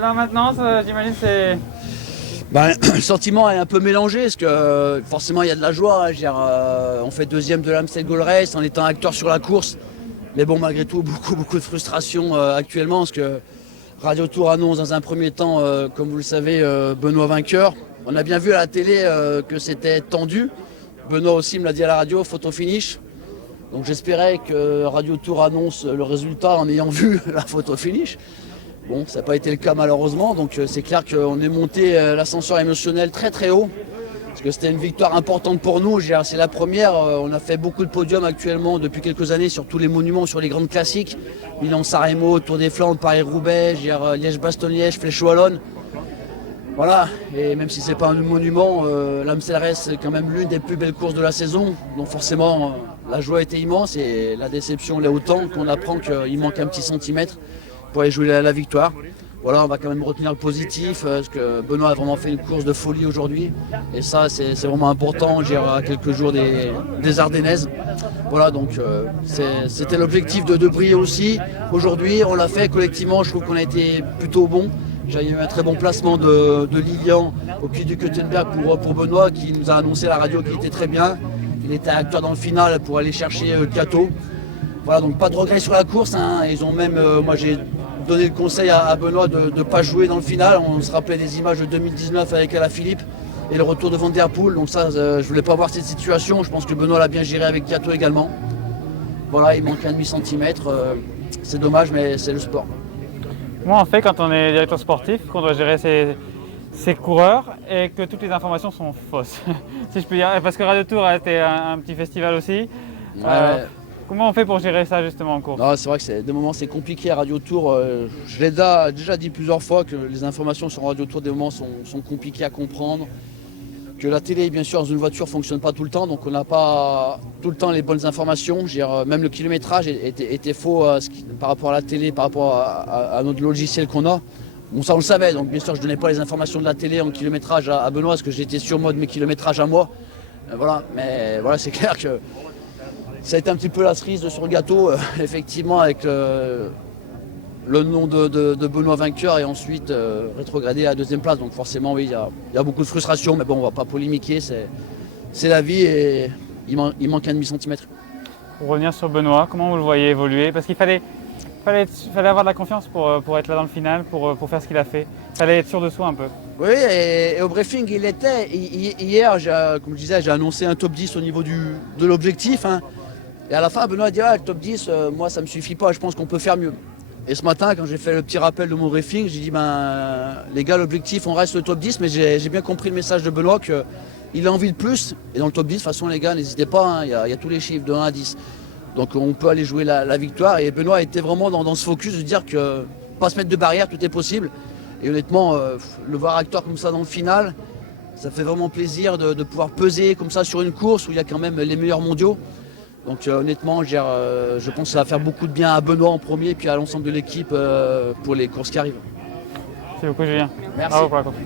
là maintenant, j'imagine c'est... Le sentiment est un peu mélangé parce que forcément il y a de la joie. On fait deuxième de l'Amstel Gold Race en étant acteur sur la course. Mais bon, malgré tout, beaucoup de frustration actuellement parce que Radio Tour annonce dans un premier temps, comme vous le savez, Benoît vainqueur. On a bien vu à la télé que c'était tendu. Benoît aussi me l'a dit à la radio, photo finish. Donc j'espérais que Radio Tour annonce le résultat en ayant vu la photo finish. Bon, ça n'a pas été le cas malheureusement, donc c'est clair qu'on est monté l'ascenseur émotionnel très très haut. Parce que c'était une victoire importante pour nous, c'est la première, on a fait beaucoup de podiums actuellement depuis quelques années sur tous les monuments, sur les grandes classiques. Milan-San Remo, Tour des Flandres, Paris-Roubaix, Liège-Bastogne-Liège, Flèche-Wallonne. Voilà, et même si c'est pas un monument, l'Amstel Race c'est quand même l'une des plus belles courses de la saison. Donc forcément, la joie était immense et la déception l'est autant qu'on apprend qu'il manque un petit centimètre pour aller jouer la victoire. Voilà, on va quand même retenir le positif parce que Benoît a vraiment fait une course de folie aujourd'hui. Et ça, c'est vraiment important, à quelques jours des Ardennaises. Voilà, donc c'était l'objectif de briller aussi. Aujourd'hui, on l'a fait collectivement, je trouve qu'on a été plutôt bon. J'ai eu un très bon placement de Lilian au pied du Kuttenberg pour Benoît qui nous a annoncé à la radio qu'il était très bien. Il était acteur dans le final pour aller chercher Kato. Voilà, donc pas de regret sur la course. Ils ont même, moi j'ai donné le conseil à Benoît de ne pas jouer dans le final. On se rappelait des images de 2019 avec Alaphilippe et le retour de Van Der Poel. Donc ça, je voulais pas voir cette situation. Je pense que Benoît l'a bien géré avec Kato également. Voilà, il manque un demi-centimètre. C'est dommage, mais c'est le sport. Moi, en fait, quand on est directeur sportif, qu'on doit gérer ses coureurs et que toutes les informations sont fausses, si je peux dire. Parce que Radio Tour a été un petit festival aussi. Ouais. Comment on fait pour gérer ça justement en course? C'est vrai que des moments c'est compliqué à Radio Tour. Je l'ai déjà dit plusieurs fois que les informations sur Radio Tour des moments sont compliquées à comprendre. Que la télé, bien sûr, dans une voiture ne fonctionne pas tout le temps, donc on n'a pas tout le temps les bonnes informations. Même le kilométrage était faux par rapport à la télé, par rapport à notre logiciel qu'on a. Bon, ça on le savait, donc bien sûr je ne donnais pas les informations de la télé en kilométrage à Benoît, parce que j'étais sur moi de mes kilométrages à moi. Voilà, mais voilà, c'est clair que ça a été un petit peu la cerise sur le gâteau, effectivement, avec le nom de Benoît vainqueur et ensuite rétrogradé à la deuxième place. Donc forcément, oui, il y a beaucoup de frustration, mais bon, on ne va pas polémiquer, c'est la vie et il manque un demi-centimètre. Pour revenir sur Benoît, comment vous le voyez évoluer? Parce qu'il fallait avoir de la confiance pour être là dans le final, pour faire ce qu'il a fait. Il fallait être sûr de soi un peu. Oui, et au briefing, il était. Hier, comme je disais, j'ai annoncé un top 10 au niveau de l'objectif. Et à la fin, Benoît a dit, le top 10, moi, ça ne me suffit pas, je pense qu'on peut faire mieux. Et ce matin, quand j'ai fait le petit rappel de mon briefing, j'ai dit, les gars, l'objectif, on reste le top 10, mais j'ai bien compris le message de Benoît qu'il a envie de plus. Et dans le top 10, de toute façon, les gars, n'hésitez pas, il y a tous les chiffres de 1 à 10. Donc on peut aller jouer la victoire. Et Benoît était vraiment dans ce focus de dire que pas se mettre de barrière, tout est possible. Et honnêtement, le voir acteur comme ça dans le final, ça fait vraiment plaisir de pouvoir peser comme ça sur une course où il y a quand même les meilleurs mondiaux. Donc honnêtement, je pense que ça va faire beaucoup de bien à Benoît en premier et puis à l'ensemble de l'équipe pour les courses qui arrivent. Merci beaucoup Julien. Merci. Bravo pour la course.